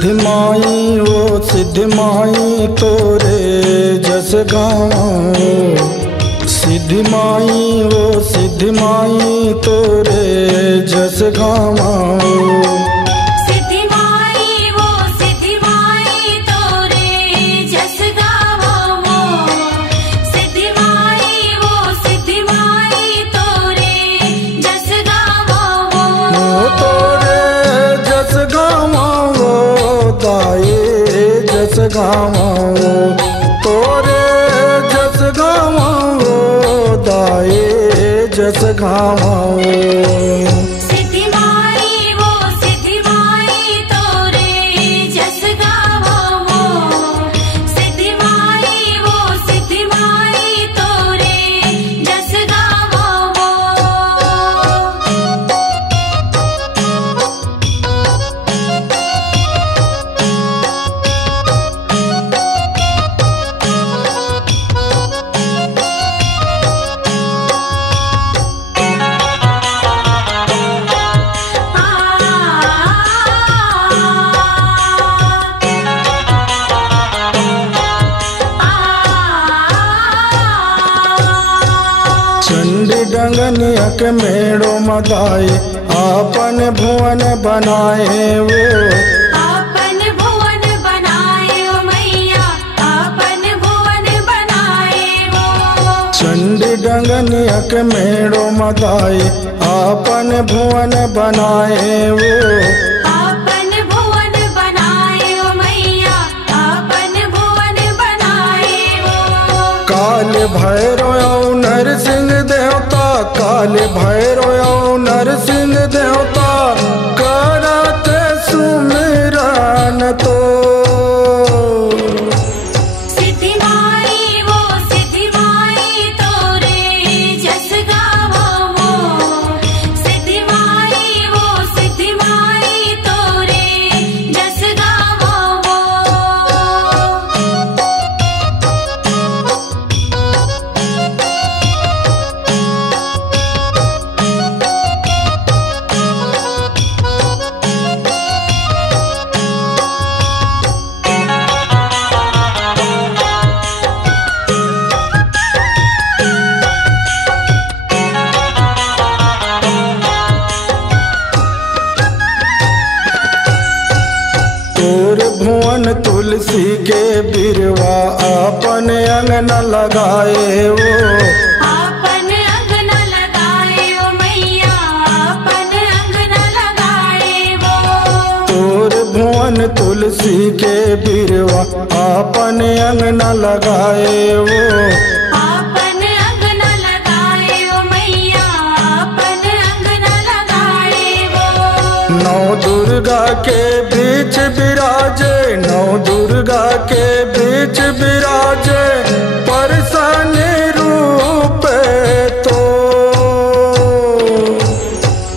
सिद्धि माई वो सिद्धि माई तोरे जस गाऊं। सिद्धि माई वो सिद्धि माई तोरे जस गाऊं। सिद्धि माई वो सिद्धि माई तोरे जस गाऊं। सिद्धि माई वो सिद्धि माई तोरे जस गाऊं। तोरे जस गाऊं दाए जस गाऊं। तोरे जस गाऊं दाए जस गाऊं। सिद्धि माई वो सिद्धि माई तोरे जस गाऊं। सिद्धि माई वो सिद्धि माई तोरे जस गाऊं। चंडी डंगनिया के मेड़ो मदाए आपन भुवन बनाए वो। आपन भुवन बनाए ओ मैया आपन भुवन बनाए वो। चंडी डंगनिया के मेड़ो मदाए आपन भुवन बनाए वो। आपन भुवन बनाए ओ मैया आपन भुवन बनाए वो। काल भैरव नरसिंह देवता काल भैरव नरसिंह देवता करते सुमिरन तो। सिद्धि माई वो सिद्धि माई तोरे जस गाऊं। सिद्धि माई वो सिद्धि माई तोरे जस गाऊं। तोर भुवन तुलसी के बिरवा आपन अंगन लगाए वो। आपन अंगना लगाए ओ मैया आपन अंगना लगाए वो। तोर भुवन तुलसी के बिरवा आपन अंगना लगाए वो। आपन अंगना लगाए ओ मैया आपन अंगना लगाए वो। नौ दुर्गा के बीच विराजे नौ दुर्गा के बीच विराजे परसन रूप तो।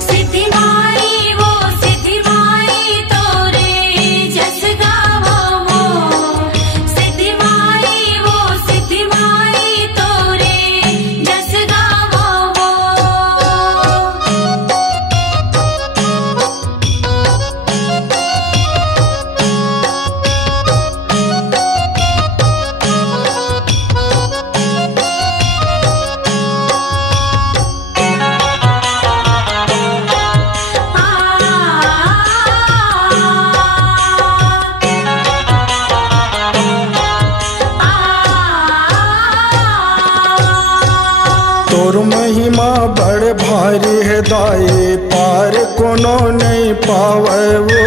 सिद्धि माई वो सिद्धि माई तोरे जस गाऊं। सिद्धि माई वो सिद्धि माई तोरे जस गाऊं। तोर महिमा बड़ भारी है दाए पार कोनो नहीं पावे वो।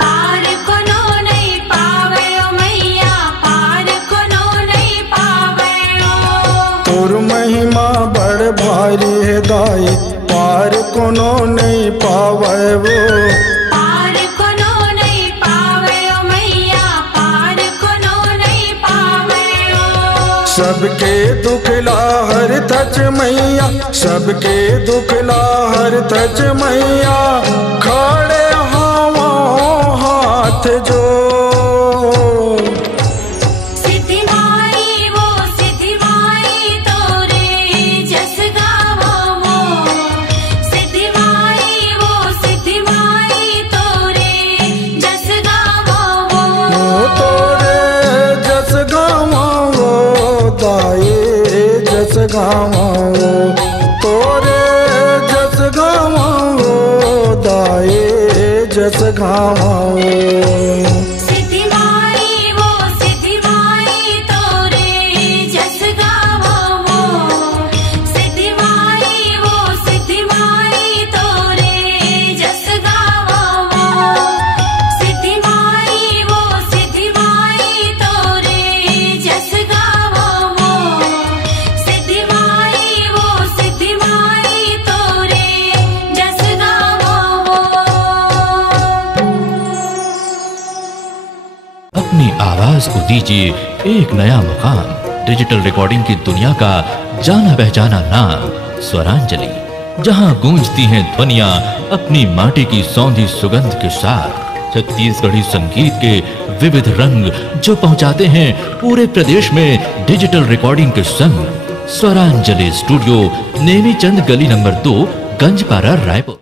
पार कोनो नहीं पावे ओ मैया पार कोनो नहीं पावे ओ। तोर महिमा बड़ भारी है दाए पार कोनो नहीं पावे वो। पार कोनो नहीं पावे ओ मैया पार कोनो नहीं पावे ओ। सबके दुख लाहर तच मैया सबके दुख लाहर तच मैया खड़े हवा हाथ जो। सिद्धि माई वो सिद्धि माई तोरे जस गाऊं। सिद्धि माई वो सिद्धि माई तोरे जस गाऊं। गावो तोरे जस गावो दाए जस गावो सिद्धि माई वो सिद्धि माई तोरे जस गावो सिद्धि माई वो सिद्धि माई तोरे जस गावो सिद्धि माई वो सिद्धि माई तोरे जस गावो सिद्धि माई वो सिद्धि माई तोरे जस गावो। अपनी आवाज को दीजिए एक नया मुकाम। डिजिटल रिकॉर्डिंग की दुनिया का जाना पहचाना नाम स्वरांजलि, जहां गूंजती हैं ध्वनियां अपनी माटी की सौंधी सुगंध के साथ। छत्तीसगढ़ी संगीत के विविध रंग जो पहुंचाते हैं पूरे प्रदेश में डिजिटल रिकॉर्डिंग के संग। स्वरांजलि स्टूडियो, नेमीचंद गली नंबर 2, गंजपारा, रायपुर।